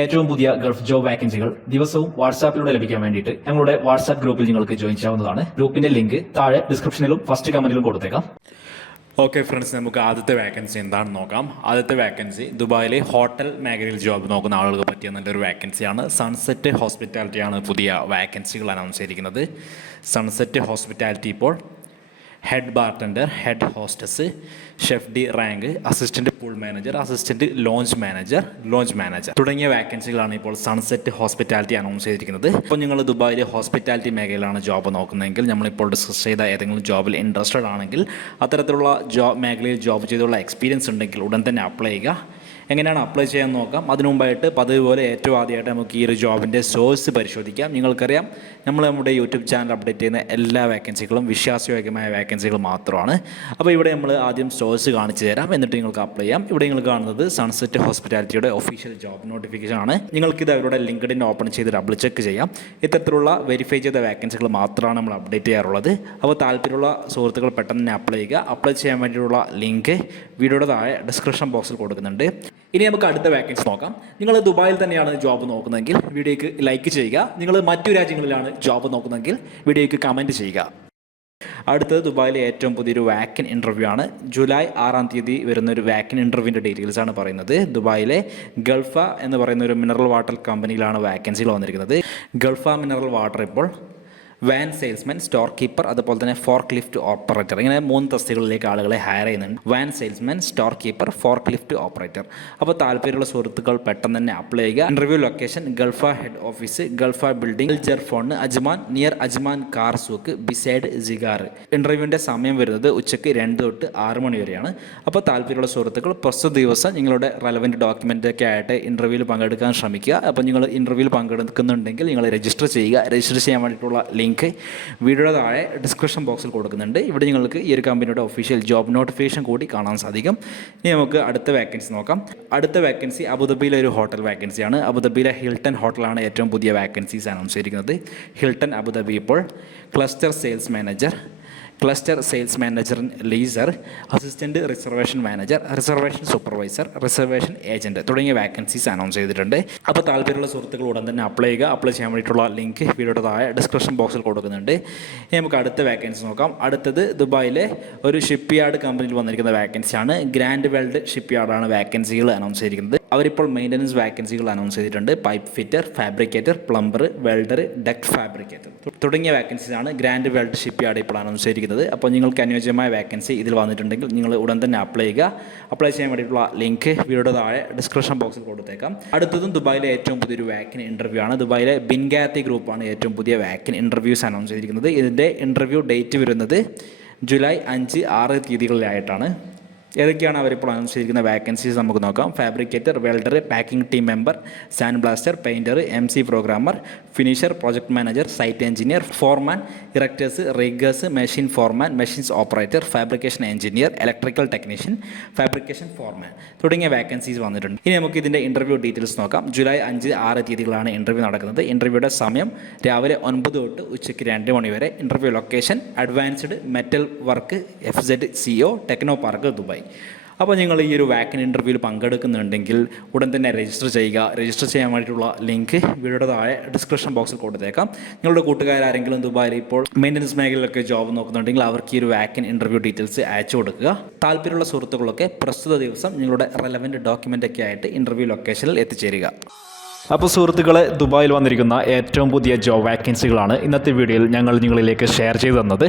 ഏറ്റവും പുതിയ Gulf job വാക്കൻസികൾ ദിവസവും വാട്സാപ്പിലൂടെ ലഭിക്കാൻ വേണ്ടിയിട്ട് ഞങ്ങളുടെ വാട്സാപ്പ് ഗ്രൂപ്പിൽ നിങ്ങൾക്ക് ജോയിൻ ചെയ്യാവുന്നതാണ്. ഗ്രൂപ്പിന്റെ ലിങ്ക് താഴെ ഡിസ്ക്രിപ്ഷനിലും ഫസ്റ്റ് കമന്റിലും കൊടുത്തേക്കാം. ഓക്കെ ഫ്രണ്ട്സ് നമുക്ക് ആദ്യത്തെ വാക്കൻസി എന്താണെന്ന് നോക്കാം. ആദ്യത്തെ വാക്കൻസി ദുബായിലെ ഹോട്ടൽ മേഖലയിൽ ജോബ് നോക്കുന്ന ആളുകൾക്ക് പറ്റിയ നല്ലൊരു വാക്കൻസിയാണ് സൺസെറ്റ് ഹോസ്പിറ്റാലിറ്റിയാണ് പുതിയ വാക്കൻസികൾ അനൗൺസ് ചെയ്തിരിക്കുന്നത്. സൺസെറ്റ് ഹോസ്പിറ്റാലിറ്റി ഇപ്പോൾ head bartender head hostess chef de rank assistant pool manager assistant lounge manager lounge manager തുടങ്ങിയ വാക്കൻസികളാണ് ഇപ്പോൾ സൺസെറ്റ് ഹോസ്പിറ്റാലിറ്റി അനൗൺസ് ചെയ്തിരിക്കുന്നത്. അപ്പോൾ നിങ്ങൾ ദുബായിലെ ഹോസ്പിറ്റാലിറ്റി മേഖലയിലാണ് ജോബ് നോക്കുന്നതെങ്കിൽ നമ്മളിപ്പോൾ ഡിസ്കസ് ചെയ്ത ഏതെങ്കിലും ജോബിൽ ഇൻട്രസ്റ്റഡ് ആണെങ്കിൽ അത്തരത്തിലുള്ള ജോബ് മേഖലയിൽ ജോബ് ചെയ്തുള്ള എക്സ്പീരിയൻസ് ഉണ്ടെങ്കിൽ ഉടൻ തന്നെ അപ്ലൈ ചെയ്യുക. എങ്ങനെയാണ് അപ്ലൈ ചെയ്യാൻ നോക്കാം? അതിനു മുമ്പായിട്ട് പതിവ് പോലെ ഏറ്റവും ആദ്യമായിട്ട് നമുക്ക് ഈ ഒരു ജോബിന്റെ സോഴ്സ് പരിശോധിക്കാം. നിങ്ങൾക്കറിയാം നമ്മൾ നമ്മുടെ യൂട്യൂബ് ചാനൽ അപ്ഡേറ്റ് ചെയ്യുന്ന എല്ലാ വേക്കൻസികളും വിശ്വാസയോഗ്യമായ വേക്കൻസികൾ മാത്രമാണ്. അപ്പോൾ ഇവിടെ നമ്മൾ ആദ്യം സോഴ്സ് കാണിച്ചു തരാം. എന്നിട്ട് നിങ്ങൾക്ക് അപ്ലൈ ചെയ്യാം. ഇവിടെ നിങ്ങൾ കാണുന്നത് സൺസെറ്റ് ഹോസ്പിറ്റാലിറ്റിയുടെ ഒഫീഷ്യൽ ജോബ് നോട്ടിഫിക്കേഷൻ ആണ്. നിങ്ങൾക്കിത് അവരുടെ ലിങ്ക്ഡിൻ ഓപ്പൺ ചെയ്ത് ഡബിൾ ചെക്ക് ചെയ്യാം. ഇത്തരത്തിലുള്ള വെരിഫൈ ചെയ്ത വേക്കൻസികൾ മാത്രമാണ് നമ്മൾ അപ്ഡേറ്റ് ചെയ്യാറുള്ളത്. അപ്പോൾ താല്പര്യമുള്ള സുഹൃത്തുക്കൾ പെട്ടെന്ന് തന്നെ അപ്ലൈ ചെയ്യുക. അപ്ലൈ ചെയ്യാൻ വേണ്ടിയിട്ടുള്ള ലിങ്ക് വീഡിയോയുടെ താഴെ ഡിസ്ക്രിപ്ഷൻ ബോക്സിൽ കൊടുക്കുന്നുണ്ട്. ഇനി നമുക്ക് അടുത്ത വാക്കൻസി നോക്കാം. നിങ്ങൾ ദുബായിൽ തന്നെയാണ് ജോബ് നോക്കുന്നതെങ്കിൽ വീഡിയോയ്ക്ക് ലൈക്ക് ചെയ്യുക. നിങ്ങൾ മറ്റു രാജ്യങ്ങളിലാണ് ജോബ് നോക്കുന്നതെങ്കിൽ വീഡിയോയ്ക്ക് കമന്റ് ചെയ്യുക. അടുത്തത് ദുബായിലെ ഏറ്റവും പുതിയൊരു വാക്കൻ ഇന്റർവ്യൂ ആണ്. ജൂലൈ ആറാം തീയതി വരുന്ന ഒരു വാക്കൻ ഇന്റർവ്യൂവിന്റെ ഡീറ്റെയിൽസ് ആണ് പറയുന്നത്. ദുബായിലെ ഗൾഫ എന്ന് പറയുന്ന ഒരു മിനറൽ വാട്ടർ കമ്പനിയിലാണ് വാക്കൻസികൾ വന്നിരിക്കുന്നത്. ഗൾഫ മിനറൽ വാട്ടർ ഇപ്പോൾ വാൻ സെയിൽസ്മാൻ സ്റ്റോർ കീപ്പർ അതുപോലെ തന്നെ ഫോർക്ക് ലിഫ്റ്റ് ഓപ്പറേറ്റർ ഇങ്ങനെ മൂന്ന് തസ്തികളിലേക്ക് ആളുകളെ ഹയർ ചെയ്യുന്നുണ്ട്. Van salesman storekeeper forklift operator അപ്പോൾ താല്പര്യമുള്ള സുഹൃത്തുക്കൾ പെട്ടെന്ന് തന്നെ അപ്ലൈ ചെയ്യുക. Interview location Gulfa head office Gulfa building ജെർഫോൺ Ajman near Ajman car souk beside Jigar ഇന്റർവ്യൂവിന്റെ സമയം വരുന്നത് ഉച്ചയ്ക്ക് രണ്ട് തൊട്ട് ആറ് മണി വരെയാണ്. അപ്പോൾ താല്പര്യമുള്ള സുഹൃത്തുക്കൾ പ്രസ്തുത ദിവസം നിങ്ങളുടെ റെലവന്റ് ഡോക്യുമെന്റ് ഒക്കെ ആയിട്ട് ഇന്റർവ്യൂവിൽ പങ്കെടുക്കാൻ ശ്രമിക്കുക. അപ്പോൾ നിങ്ങൾ ഇന്റർവ്യൂവിൽ പങ്കെടുക്കുന്നുണ്ടെങ്കിൽ നിങ്ങൾ രജിസ്റ്റർ ചെയ്യുക. രജിസ്റ്റർ ചെയ്യാൻ വേണ്ടിയിട്ടുള്ള ലിങ്ക് വീഡിയോയുടെ താഴെ ഡിസ്ക്രിപ്ഷൻ ബോക്സിൽ കൊടുക്കുന്നുണ്ട്. ഇവിടെ നിങ്ങൾക്ക് ഈ ഒരു കമ്പനിയുടെ ഒഫീഷ്യൽ ജോബ് നോട്ടിഫിക്കേഷൻ കൂടി കാണാൻ സാധിക്കും. ഇനി നമുക്ക് അടുത്ത വാക്കൻസി നോക്കാം. അടുത്ത വാക്കൻസി അബുദാബിയിലെ ഒരു ഹോട്ടൽ വാക്കൻസിയാണ് അബുദാബിയിലെ ഹിൽട്ടൺ ഹോട്ടലാണ് ഏറ്റവും പുതിയ വാക്കൻസീസ് അനൗൺസ് ചെയ്തിരിക്കുന്നത്. ഹിൽട്ടൺ അബുദാബി ഇപ്പോൾ cluster sales manager cluster sales manager leisure assistant reservation manager reservation supervisor reservation agent തുടങ്ങിയ വാക്കൻസീസ് അനൗൺസ് ചെയ്തിട്ടുണ്ട്. അപ്പോൾ താല്പര്യമുള്ള സുഹൃത്തുക്കൾ ഉടൻ തന്നെ അപ്ലൈ ചെയ്യുക അപ്ലൈ ചെയ്യാൻ വേണ്ടിയിട്ടുള്ള ലിങ്ക് വീഡിയോയുടെ താഴെ ഡിസ്ക്രിപ്ഷൻ ബോക്സിൽ കൊടുക്കുന്നുണ്ട്. ഇനി നമുക്ക് അടുത്ത വാക്കൻസി നോക്കാം. അടുത്തത് ദുബായിലെ ഒരു ഷിപ്പ് യാർഡ് കമ്പനിയിൽ വന്നിരിക്കുന്ന വാക്കൻസിയാണ് ഗ്രാൻഡ് വേൾഡ് ഷിപ്പ് യാർഡാണ് വാക്കൻസികൾ അനൗൺസ് ചെയ്തിരിക്കുന്നത്. അവരിപ്പോൾ മെയിന്റനൻസ് വാക്കൻസികൾ അനൗൺസ് ചെയ്തിട്ടുണ്ട്. Pipe fitter fabricator plumber welder duct fabricator തുടങ്ങിയ വാക്കൻസിയാണ് ഗ്രാൻഡ് വെൽഡ് ഷിപ്പ് യാർഡ് ഇപ്പോൾ അനൗൺസ് ചെയ്തിരിക്കുന്നത്. അപ്പോൾ നിങ്ങൾക്ക് അനുയോജ്യമായ വാക്കൻസി ഇതിൽ വന്നിട്ടുണ്ടെങ്കിൽ നിങ്ങൾ ഉടൻ തന്നെ അപ്ലൈ ചെയ്യുക. അപ്ലൈ ചെയ്യാൻ വേണ്ടിയിട്ടുള്ള ലിങ്ക് വീഡിയോയുടെ താഴെ ഡിസ്ക്രിപ്ഷൻ ബോക്സിൽ കൊടുത്തേക്കാം. അടുത്തതും ദുബായിലെ ഏറ്റവും പുതിയൊരു വാക്കിൻ ഇന്റർവ്യൂ ആണ്. ദുബായിലെ ബിൻഗാത്തി ഗ്രൂപ്പാണ് ഏറ്റവും പുതിയ വാക്കിൻ ഇന്റർവ്യൂസ് അനൗൺസ് ചെയ്തിരിക്കുന്നത്. ഇതിന്റെ ഇന്റർവ്യൂ ഡേറ്റ് വരുന്നത് ജൂലൈ അഞ്ച് ആറ് തീയതികളിലായിട്ടാണ്. ഏതൊക്കെയാണ് അവർ ഇപ്പോൾ അനൗൺസ് ചെയ്തിരിക്കുന്ന വാക്കൻസീസ് നമുക്ക് നോക്കാം. Fabricator welder packing team member sand blaster painter M C programmer finisher project manager site engineer foreman erectors riggers machine foreman machines operator fabrication engineer electrical technician fabrication foreman തുടങ്ങിയ vacancies വന്നിട്ടുണ്ട്. ഇനി നമുക്ക് ഇതിന്റെ interview details നോക്കാം. July അഞ്ച് ആറ് തീയതികളാണ് interview നടക്കുന്നത്. ഇന്റർവ്യൂയുടെ സമയം രാവിലെ ഒൻപത് തൊട്ട് ഉച്ചയ്ക്ക് രണ്ട് മണി വരെ. Interview location advanced metal work F Z CO techno park Dubai. അപ്പോൾ നിങ്ങൾ ഈ ഒരു വാക്കിൻ ഇന്റർവ്യൂവിൽ പങ്കെടുക്കുന്നുണ്ടെങ്കിൽ ഉടൻ തന്നെ രജിസ്റ്റർ ചെയ്യുക. രജിസ്റ്റർ ചെയ്യാൻ വേണ്ടിയിട്ടുള്ള ലിങ്ക് വീഡിയോയുടെ താഴെ ഡിസ്ക്രിപ്ഷൻ ബോക്സിൽ കൊടുത്തേക്കാം. നിങ്ങളുടെ കൂട്ടുകാരാരെങ്കിലും ദുബായിൽ ഇപ്പോൾ മെയിന്റനൻസ് മേഖലയിലൊക്കെ ജോബ് നോക്കുന്നുണ്ടെങ്കിൽ അവർക്ക് ഈ ഒരു വാക്കിൻ ഇന്റർവ്യൂ ഡീറ്റെയിൽസ് അയച്ചു കൊടുക്കുക. താല്പര്യമുള്ള സുഹൃത്തുക്കളൊക്കെ പ്രസ്തുത ദിവസം നിങ്ങളുടെ റെലവന്റ് ഡോക്യുമെന്റ് ഒക്കെ ആയിട്ട് ഇന്റർവ്യൂ ലൊക്കേഷനിൽ എത്തിച്ചേരുക. അപ്പോൾ സുഹൃത്തുക്കളെ ദുബായിൽ വന്നിരിക്കുന്ന ഏറ്റവും പുതിയ ജോബ് വാക്കൻസികളാണ് ഇന്നത്തെ വീഡിയോയിൽ ഞങ്ങൾ നിങ്ങളിലേക്ക് ഷെയർ ചെയ്തു തന്നത്.